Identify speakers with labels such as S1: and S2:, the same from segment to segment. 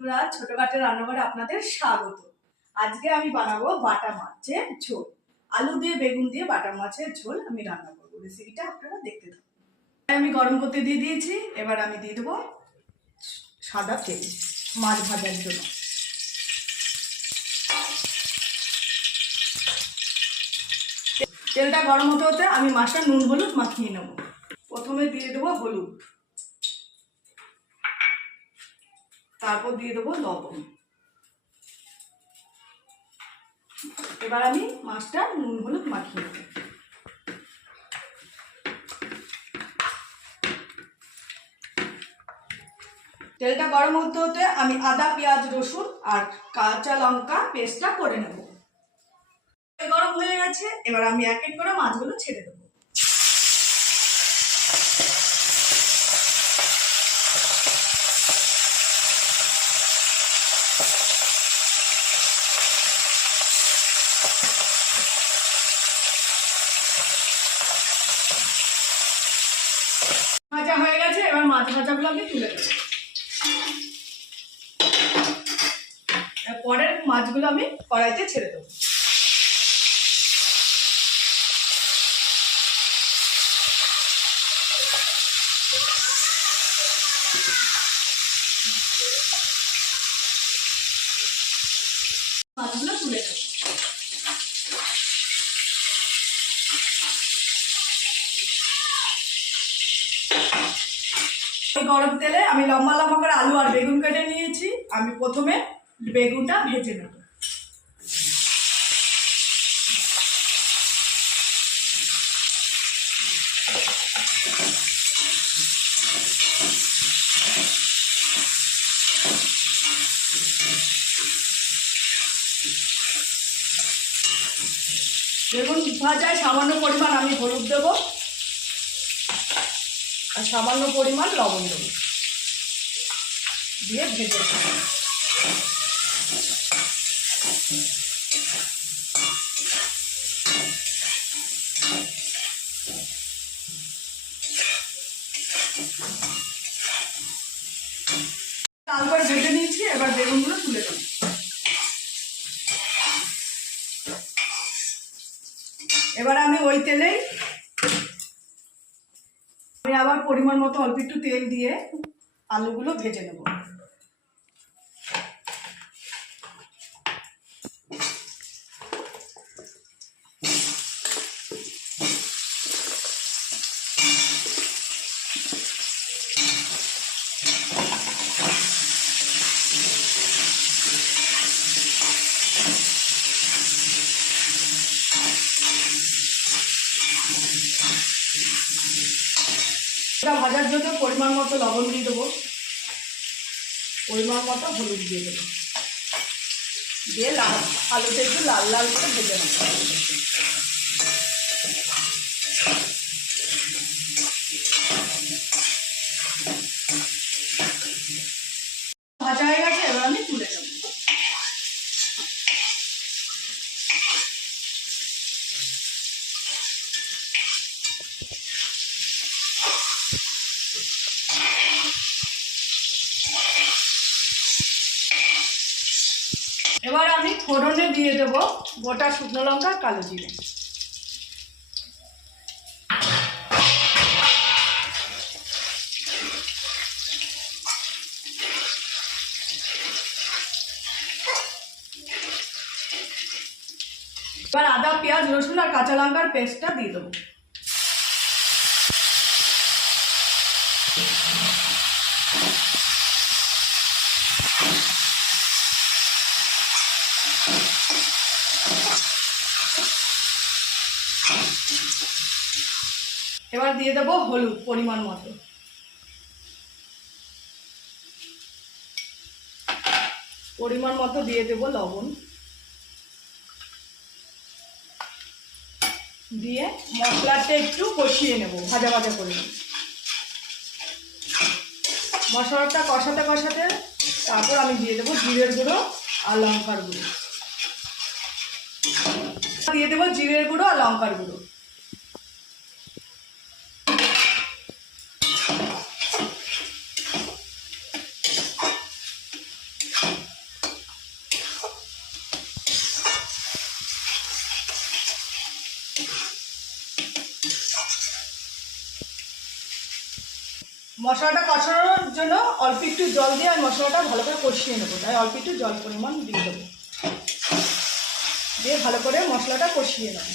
S1: বন্ধুরা, ছোটখাটো রান্নাঘরে আপনাদের স্বাগত। আজকে আমি বানাবো বাটা মাছের ঝোল। আলু দিয়ে, বেগুন দিয়ে বাটা মাছের ঝোল আমি রান্না করব। রেসিপিটা আপনারা দেখতে থাকুন। আমি গরম করতে দিয়ে দিয়েছি। এবার আমি দিয়ে দেবো সাদা তেল, মাছ ভাজার জন্য। তেলটা গরম হতে হতে আমি মাছটা নুন, হলুদ মাখিয়ে নেব। প্রথমে দিয়ে দেবো হলুদ। তারপর দিয়ে দেবো লবণ। এবার আমি মাছটা নুন হলুদ মাখিয়ে নেব। তেলটা গরম হতে হতে আমি আদা, পেঁয়াজ, রসুন আর কাঁচা লঙ্কা পেস্টটা করে নেব। গরম হয়ে গেছে, এবার আমি এক এক করে মাছগুলো ছেড়ে দেবো ভাজা হয়ে গেছে এবার মাছ ভাজাগুলো আমি তুলে দেবো এবার পরের মাছগুলো আমি কড়াইতে ছেড়ে দেবো। মাছগুলো তুলে গরম তেলে আমি লম্বা লম্বা করে আলু আর বেগুন কেটে নিয়েছি। আমি প্রথমে বেগুনটা ভেজে নেব। বেগুন ভাজায় সামান্য পরিমাণ আমি হলুদ দেবো আর সামান্য পরিমাণ লবণ দেবো। দিয়ে ভেজে নিয়েছি, এবার বেগুনগুলো তুলে দেবো এবার আমি ওই তেলেই আমি আবার পরিমাণ মতো অল্প একটু তেল দিয়ে আলুগুলো ভেজে নেব। এটা ভাজার জন্য পরিমাণ মতো লবণ দিয়ে দেবো, পরিমাণ মতো হলুদ দিয়ে দেবো। দিয়ে লাল, আলুটা একটু লাল লাল করে ভেজে নেব। ভাজা হয়ে গেছে এবার আমি তুলে নেব এবার আমি ফোড়নে দিয়ে দেব গোটা শুকনো লঙ্কা কালো জিরে। এবার আদা, পেঁয়াজ, রসুন আর কাঁচা লঙ্কার পেস্টটা দিয়ে দেবো। এবার দিয়ে দেবো হলুদ পরিমাণ মতো। পরিমাণ মতো দিয়ে দেবো লবণ। দিয়ে মশলাটা একটু কষিয়ে নেব, ভাজা ভাজা করে মশলাটা কষাতে কষাতে তারপর আমি দিয়ে দেবো জিরের গুঁড়ো আর লঙ্কার গুঁড়ো। দিয়ে দেবো জিরের গুঁড়ো আর লঙ্কার গুঁড়ো। মশলাটা কষানোর জন্য অল্প একটু জল দিয়ে আমি মশলাটা ভালো করে কষিয়ে নেব। তাই অল্প একটু জল পরিমাণ দিয়ে দেবো। দিয়ে ভালো করে মশলাটা কষিয়ে নেব।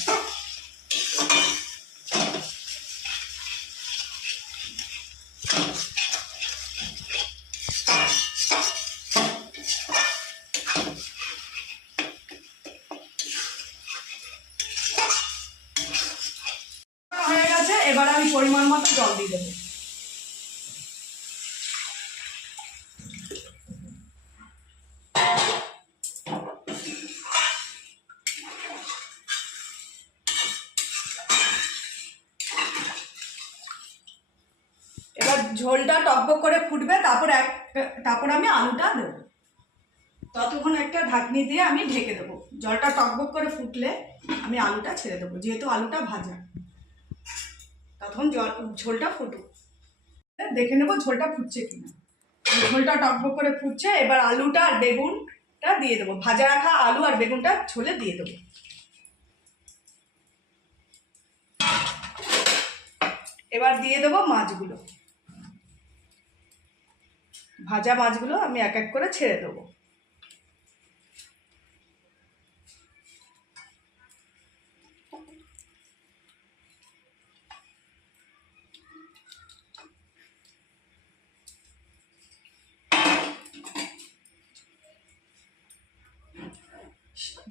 S1: এবার আমি পরিমাণ মতো জল দিয়ে দেবো। ঝোলটা টকবক করে ফুটবে, তারপর এক, তারপর আমি আলুটা দেবো। ততক্ষণ একটা ঢাকনি দিয়ে আমি ঢেকে দেবো। জলটা টকবক করে ফুটলে আমি আলুটা ছেড়ে দেবো, যেহেতু আলুটা ভাজা। তখন জল, ঝোলটা ফুটুক। দেখে নেব ঝোলটা ফুটছে কিনা। ঝোলটা টকবক করে ফুটছে, এবার আলুটা আর বেগুনটা দিয়ে দেবো। ভাজা রাখা আলু আর বেগুনটা ঝোলে দিয়ে দেবো। এবার দিয়ে দেবো মাছগুলো। ভাজা মাছগুলো আমি এক এক করে ছেড়ে দেবো।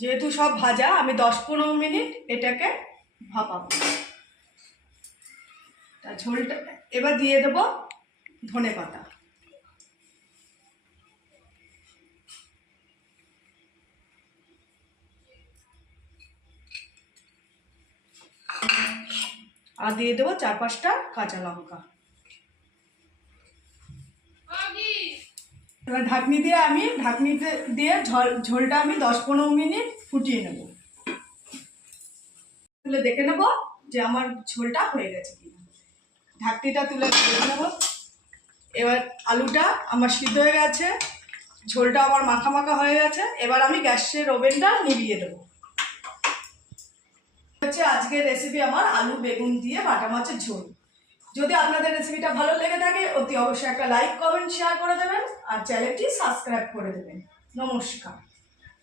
S1: যেহেতু সব ভাজা, আমি দশ পনেরো মিনিট এটাকে ভাপাবো। তা ঝোলটা, এবার দিয়ে দেবো ধনে পাতা আর দিয়ে দেবো চার পাঁচটা কাঁচা লঙ্কা। এবার ঢাকনি দিয়ে আমি ঢাকনিতে দিয়ে ঝোল, ঝোলটা আমি দশ পনেরো মিনিট ফুটিয়ে নেব। তুলে দেখে নেব যে আমার ঝোলটা হয়ে গেছে কিনা। ঢাকনিটা তুলে দেখে নেব। এবার আলুটা আমার সিদ্ধ হয়ে গেছে, ঝোলটা আমার মাখা মাখা হয়ে গেছে। এবার আমি গ্যাসের ওভেনটা নিভিয়ে দেবো। হচ্ছে আজকের রেসিপি আমার আলু বেগুন দিয়ে বাটা মাছের ঝোল। যদি আপনাদের রেসিপিটা ভালো লেগে থাকে, অতি অবশ্যই একটা লাইক কমেন্ট শেয়ার করে দেবেন, আর চ্যানেলটি সাবস্ক্রাইব করে দেবেন। নমস্কার।